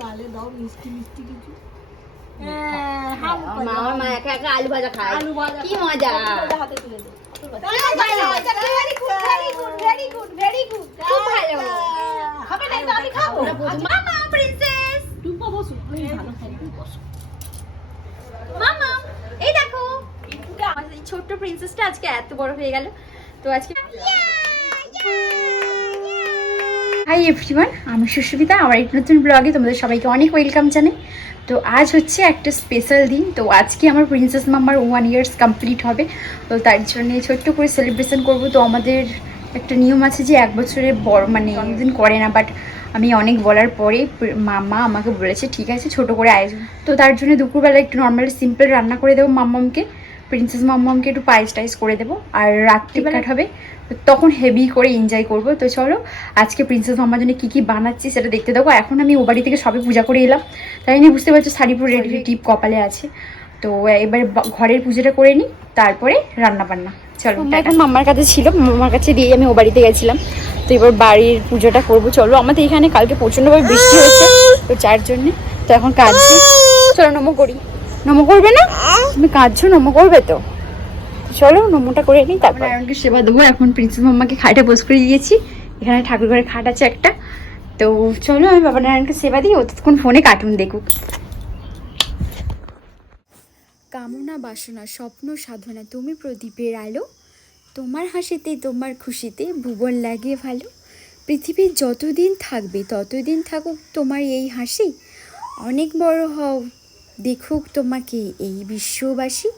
গালে দাও মিষ্টি মিষ্টি কিছু। আমার মা একা একা আলু ভাজা খায়, কি মজা। হাতে তুলে দে। ছোট্ট প্রিন্সেসটা আজকে এত বড় হয়ে গেল। তো আজকে হাই এভরিওয়ান, আমি সুস্মিতা। আমার এই নতুন ব্লগে তোমাদের সবাইকে অনেক ওয়েলকাম জানাই। তো আজ হচ্ছে একটা স্পেশাল দিন। তো আজকে আমার প্রিন্সেস মাম্মার 1 ইয়ার্স কমপ্লিট হবে। তো তার জন্য ছোট্ট করে সেলিব্রেশন করব। তো আমাদের একটা নিয়ম আছে যে 1 বছরের বড় মানে জন্মদিন করে না, বাট আমি অনেক বলার পরে মাম্মা আমাকে বলেছে ঠিক আছে ছোট করে আয়োজন। তো তার জন্য দুপুরবেলা একটু নর্মালি সিম্পল রান্না করে দেবো মাম্মামকে, প্রিন্সেস মাম্মামকে একটু পায়েস টাইস করে দেবো। আর রাত্রিবেলা হবে তখন হেভি করে এনজয় করবো। তো চলো আজকে প্রিন্সেস মাম্মার জন্য কী কী বানাচ্ছি সেটা দেখতে দেবো। এখন আমি ও বাড়ি থেকে সবে পূজা করে এলাম, তাই নিয়ে বুঝতে পারছো শাড়ি পুরো রেডি, টিপ কপালে আছে। তো এবার ঘরের পুজোটা করে নিই, তারপরে রান্না বান্না। চলো এখন মাম্মার কাছে ছিল, মাম্মার কাছে দিয়ে আমি ও বাড়িতে গেছিলাম। তো এবার বাড়ির পুজোটা করবো। চলো আমাদের এখানে কালকে প্রচণ্ডভাবে বৃষ্টি হয়েছে, তো যার জন্যে তো এখন কাঁদছি। চলো নমো করি। নমো করবে না? তুমি কাঁদছো, নমো করবে তো? চলো নমোটা করে নিই, তারপর নারায়ণকে সেবা দেবো। এখন প্রিন্সেস মাম্মাকে খাটে বস করে দিয়েছি, এখানে ঠাকুর ঘরে খাট আছে একটা। তো চলো আমি বাবা নারায়ণকে সেবা দিই, অতক্ষণ ফোনে কার্টুন দেখুক। কামনা বাসনা স্বপ্ন সাধনা তুমি প্রদীপের আলো, তোমার হাসিতে তোমার খুশিতে ভুবন লাগে ভালো। পৃথিবীর যতদিন থাকবে ততদিন থাকুক তোমার এই হাসি, অনেক বড় হও দেখুক তোমাকে এই বিশ্ববাসী।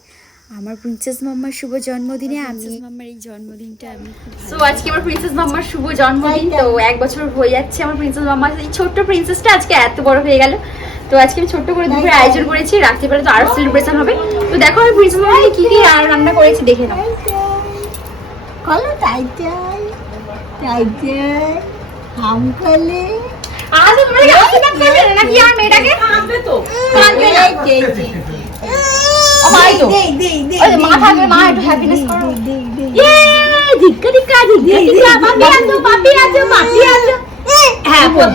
আমার প্রিন্সেস মাম্মার শুভ জন্মদিনে আমি মাম্মার এই জন্মদিনটা আমি সো আজকে আমার প্রিন্সেস মাম্মার শুভ জন্মদিন। তো 1 বছর হয়ে যাচ্ছে আমার প্রিন্সেস মাম্মার। এই ছোট্ট প্রিন্সেসটা আজকে এত বড় হয়ে গেল। তো আজকে আমি ছোট্ট করে দুপুরে আয়োজন করেছি, রাত্রিবেলা তো আরো সেলিব্রেশন হবে। তো দেখো আমি প্রিন্সেস মাম্মাকে কি কি রান্না করেছি দেখে নাও। কলো টাইটাই টাইটাই হামকালে আজ তোমরা কি আশীর্বাদ করবে নাকি আর মেয়েটাকে? কাঁদবে তো, কাঁদবে না। ও মাই দে দে দে ওই মা থাকবে, মা একটু হ্যাপিনেস করো। ইয়ে ধিক্কা ধিক্কা ধিক্কা ধিক্কা বাপি আছো বাপি আছো। হ্যাঁ মা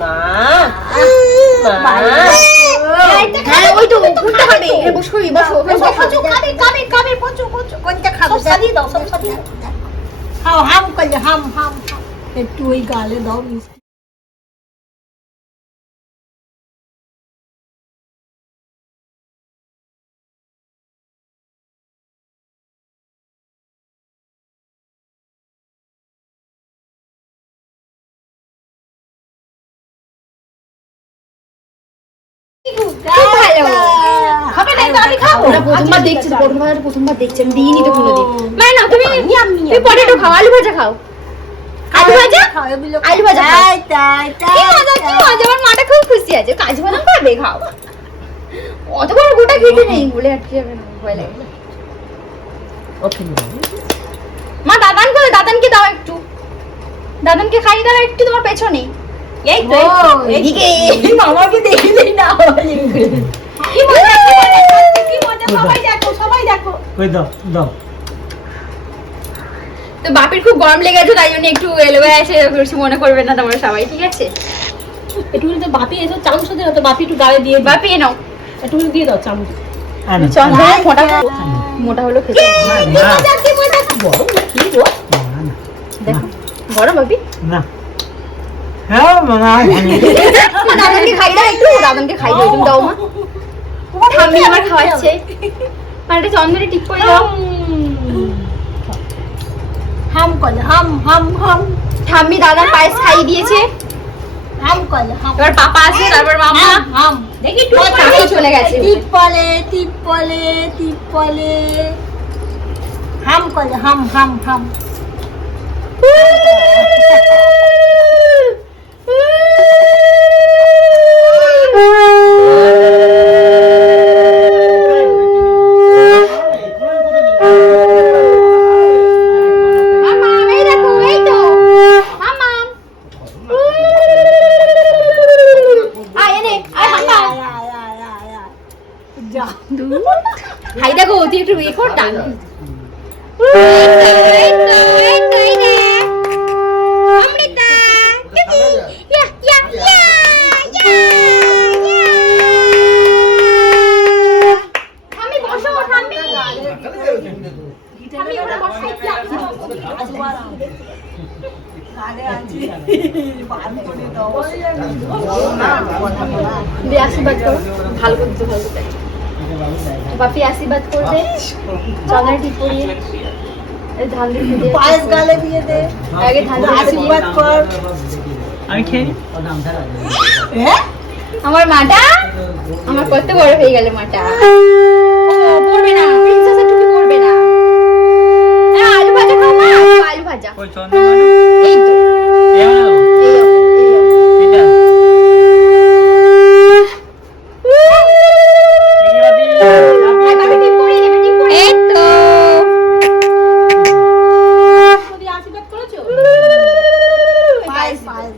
মা এইটা খাবে, ওই তো উল্টা খাবে। এ বসো বসো বসো খাবে খাবে খাবে পচো পচো কোনটা খাবে? সব সাজিয়ে দাও, সব সাজিয়ে দাও। হাও হাম করলে হাম হাম হাম। একটু ওই গালে দাও মিষ্টি। প্রথমবার দেখছি, প্রথমবার দেখছি আমি দিইনি তো কোনোদিন। মানে না তুমি পটেটো খাও, আলু ভাজা খাও, আলু ভাজা আলু ভাজা খাও। কি মজা কি মজা, আমার মাটা খুব খুশি আছে। কাজু বাদাম খাবে, খাও। অত বড় গোটা খেতে নেই বলে আটকে যাবে না, ভয় লাগে। মা দাদান করে, দাদানকে দাও একটু, দাদানকে খাইয়ে দাও একটু তোমার পেছনে। এই তো এদিকে মামাকে দেখলেই না কি মজা কি মজা, সবাই দেখো সবাই দেখো। ওই দাও দাও। তো বাপির খুব গরম লেগে গেছে, তাই জন্য একটু এলোভেরা আছে, কিছু মনে করবে না তোমরা সবাই, ঠিক আছে? একটু তো বাপি এসে চামচ দিয়ে তো বাপি একটু গায়ে দিয়ে বাপি নাও একটু দিয়ে দাও চামচ। চন্দন মোটা মোটা হলো খেতে। কি মজা কি মজা, গরম না কি গো? দেখো গরম বাপি না। হ্যাঁ মানা দাদানকে খাই দাও একটু, দাদানকে খাই দাও তুমি দাও মা। ঠাম্মি আমার খাওয়াচ্ছে, আর এটা চন্দনে টিপ করে দাও। হাম করলে হাম হাম হাম। ঠাম্মি দাদার পায়েস খাইয়ে দিয়েছে, হাম করলে হাম। এবার পাপা আছে, তারপর মামা। হাম দেখি একটু কাকু চলে গেছে। টিপ পলে টিপ পলে টিপ পলে হাম করলে হাম হাম হাম। হাই দেখো তুই একটু ইয়ে কর টান। অমৃতা দিয়ে আশীর্বাদ করো, ভালো করে দিতে, ভালো করে। বাপি আশীর্বাদ করবে, চলার টিপ পরিয়ে এই ধান দিয়ে পায়েস গালে দিয়ে দে, আগে ধান আশীর্বাদ কর। আমি খেয়ে হ্যাঁ আমার মাটা, আমার কত বড় হয়ে গেল মাটা। ও পড়বে না, প্রিন্সেস টুপি পড়বে না। আলু ভাজা খাও মা, আলু ভাজা। ওই চন্দন এই তো এই না এটা বাপি টিপ পরিয়ে দেবে, টিপ পরিয়ে। এই তো তুমি আশীর্বাদ করেছো? পায়েস পায়েস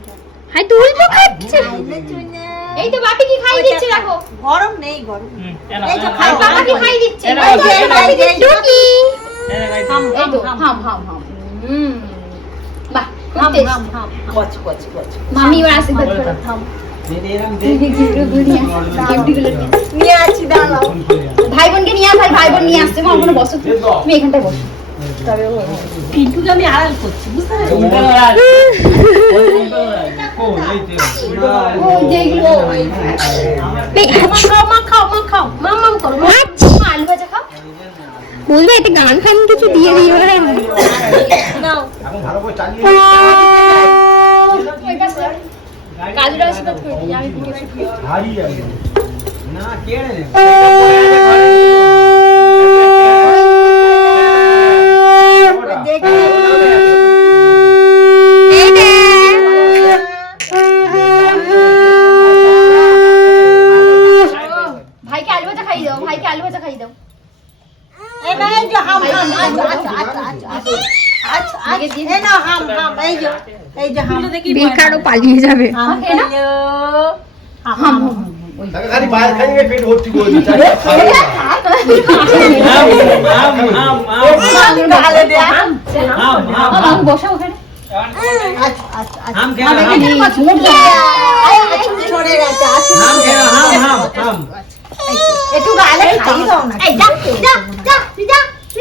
হাই তুই তো খাচ্ছে। খাইলে চুনে। এই তো বাপি কি খাই দিচ্ছে দেখো। গরম নেই গরম। এই যে আর খাও, বাবা কি খাই দিচ্ছে। এই এই যে এই যে, বাপি এই যে, টুকি। হাম এই তো হাম হাম হাম হাম। বাহ খুব হাম টেস্টি। হাম হাম কচ কচ কচ। মামি এবার আশীর্বাদ করো। হাম নিয়ে নিয়ে আসি দাঁড়াও। ভাই বোনকে নিয়ে আস, ভাই বোন নিয়ে আসছে। মা ওখানে বসো তুমি এখানটায় বসো। পিন্টুকে আমি আড়াল করছি বুঝতে পেরেছো? ওই যে এগুলো মা খাও মা খাও মাম করো মা আলু ভাজা খাও। বলবে এটা গান ফান কিছু দিয়ে দিও। নাও। ওই পাশে কাজুরা আশীর্বাদ করে দিই আমি দেখি ভাইকে আলু ভাজা খাই দাও, ভাইকে আলু ভাজা খাই দাও। এই না এই যে হাম হাম আচ্ছা আচ্ছা আচ্ছা আচ্ছা এই না হাম হাম এই যে হাম বেকারও পালিয়ে যাবে। হাম খেয়ে নাও। খেলো হাম হাম হাম খালি বাইরে খাইয়ে পেট ভর্তি করে দিচ্ছে গালে দে হাম মামা বসা ওখানে। আচ্ছা আচ্ছা আচ্ছা হাম আমি খেলো, এখানে কথা বলছি। সরে গেছে আছে একটু গালে খাই দাও না এই যা যা যা যা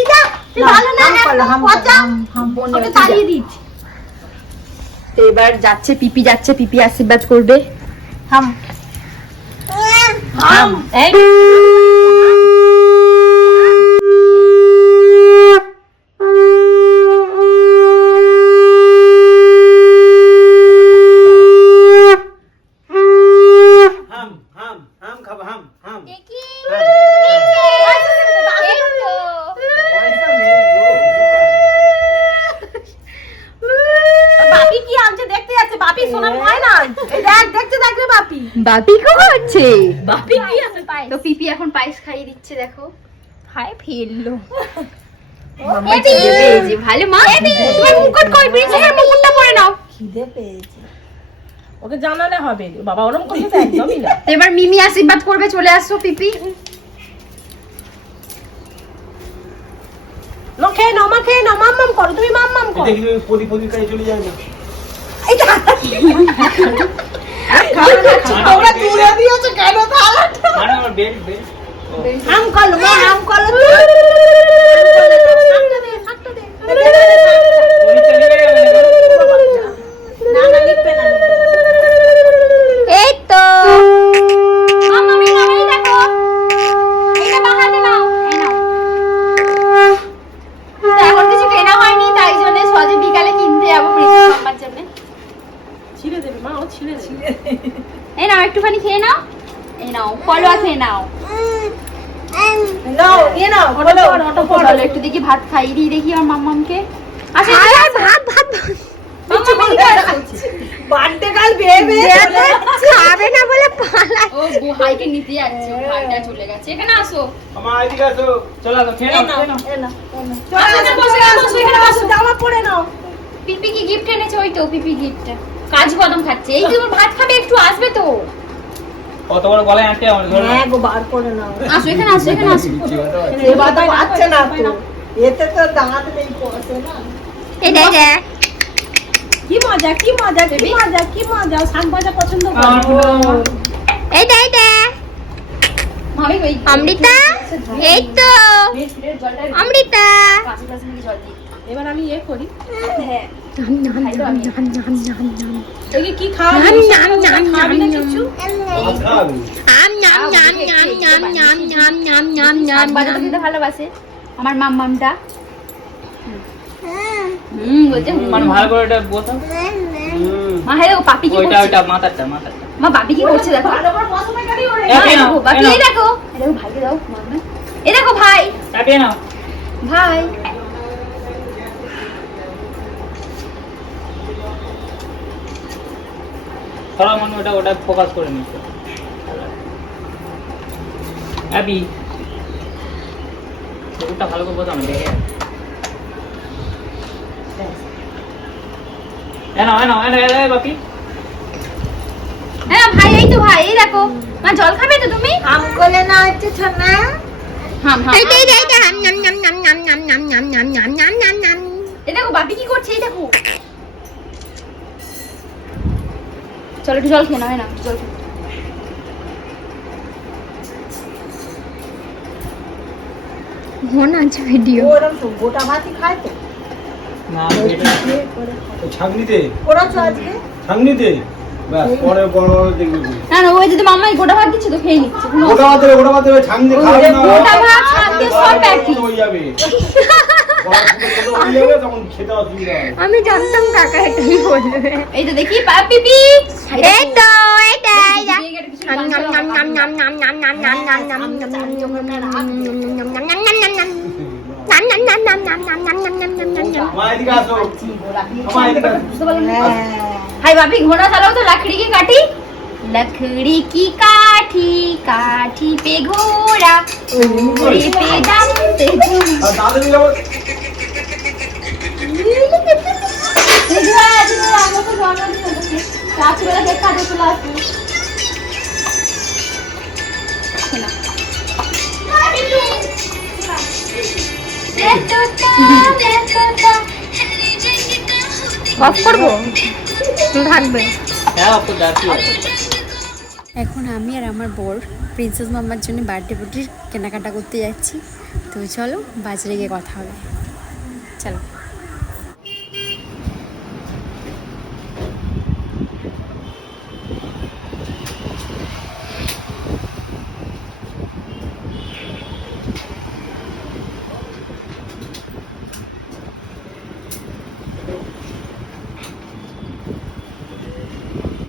যা তুই ভালো না পচা ওকে তাড়িয়ে দিচ্ছি তো এবার যাচ্ছে পিপি, যাচ্ছে পিপি আশীর্বাদ করবে। হাম হাম এই বাপি কি আনছে দেখতে যাচ্ছে বাপি সোনার হয় না এই দেখ দেখতে দেখ রে বাপি বাপি কি করছে? বাপি কি আছে তো পিপি এখন পায়েস খাইয়ে দিচ্ছে দেখো। হাই ফেললো মাম্মা খিদে পেয়েছে। ভালো মা, তোমার মুকুট কই? প্রিন্সেসের মুকুটটা পরে নাও। খিদে পেয়েছে ওকে জানালে হবে বাবা ওরম করতে তো একদমই না তো এবার মিমি আশীর্বাদ করবে, চলে আসো পিপি। নো খেয়ে নাও মা খেয়ে নাও মাম্মাম করো তুমি মাম্মাম করো চলে যায় না এইটা তোমরা তুলে দিয়েছো কেন থালাটা হাম করলো মা হাম করলো হাতটা দে না না লিখবে না এই তো মাম্মা মিমি দেখো, এটা বাহাতে নাও, এই নাও। তো এখন কিছু কেনা হয়নি, তাই জন্য সজে বিকালে কিনতে যাবো প্রিন্সেস মাম্মার জন্য। ছিঁড়ে দেবে মা ও ছিঁড়ে দেবে এই নাও একটুখানি খেয়ে নাও, এই নাও ফলুয়া খেয়ে নাও। নাও নিয়ে নাও বলো চলো একটু দেখি ভাত খাইয়ে দিই দেখি আমার মাম্মামকে। আচ্ছা ভাত ভাত বার্থডে কাল বেবে খাবে না বলে পালায়। ও ভাইকে নিতে যাচ্ছে, ও ভাইটা চলে গেছে। এখানে আসো। আমার এদিকে আসো চলো তো খেয়ে নাও আচ্ছা, বসে নাও, বসে এখানে বসো। জামা পরে নাও পিপি কি গিফট এনেছে? ওই তো পিপি গিফট, কাজু বাদাম খাচ্ছে। এই তুমি ভাত খাবে, একটু আসবে তো। কত বড় গলায় আটকে আমার ধরে হ্যাঁ গো বার করে নাও আসো এখানে, আসো এখানে আসো। এবার তো পাচ্ছে না তো এতে তো দাঁত নেই পড়ছে না এই দেখ কি মজা কি মজা কি মজা কি মজা শাক ভাজা পছন্দ আমার করো এই দেখ মামি ওই অমৃতা, এই তো অমৃতা। এবার আমি করি হ্যাঁ এই কি খাওয়া খাবি না কিছু ভাত খাবি বাজাতে দিতে ভালোবাসে আমার মাম্মামটা। বলছে মানে ভালো করে এটা বোঝাও। মা হ্যাঁ দেখো পাপি কি ওইটা করছে, মাথাটা। মা বাপি কি করছে দেখো, ভালো করে প্রথমে গাড়ি ওরে এই মা, এই নাও, দেখো বাপি, এই নাও। এই দেখো, এই দেখো ভাইকে দাও মাম্মা, এই দেখো ভাই চাপিয়ে নাও। ভাই সরা মানে ওটা ফোকাস করে নিচ্ছে। অ্যাবি ওটা ভালো করে বোঝাও না দেখে। এ বাপি। হ্যাঁ ভাই, এই তো ভাই, এই দেখো মা জল খাবে তো তুমি? আম কোলে না হচ্ছে ছোনা হাম হাম, এই দেখো বাপি কি করছে, এই দেখো। চলো একটু জল খেয়ে নাও, না জল খেয়ে মন আছে ভিডিও। ওরম তো গোটা ভাতই খায় তো না এটা ছাগনিতে করেছো আজকে ছাগনিতে ব্যাস পরে বড় বড় দেখবি না না, ওই যদি মাম্মাই গোটা ভাত দিচ্ছে তো খেয়ে নিচ্ছে। গোটা ভাত ছাগনিতে খাবে না গোটা ভাত খাতে সব একই। হয়ে যাবে হয়ে যাবে তখন খেতে অসুবিধা হবে আমি জানতাম কাকা এটাই বলবে। এই তো দেখি পিপি, এই তো এটাই মা এদিকে আসো মা এদিকে আসো। हाय भाभी घोड़ा चलाओ तो लकड़ी की काठी, लकड़ी की काठी, काठी पे घोड़ा, घोड़े पे दम पे घोड़ा। আর দাদা দিলে অফ করবো থাকবে। হ্যাঁ আপু দাঁড়িয়ে। এখন আমি আর আমার বর প্রিন্সেস মাম্মার জন্য বার্থডে পার্টির কেনাকাটা করতে যাচ্ছি। তো চলো বাজারে গিয়ে কথা হবে, চলো।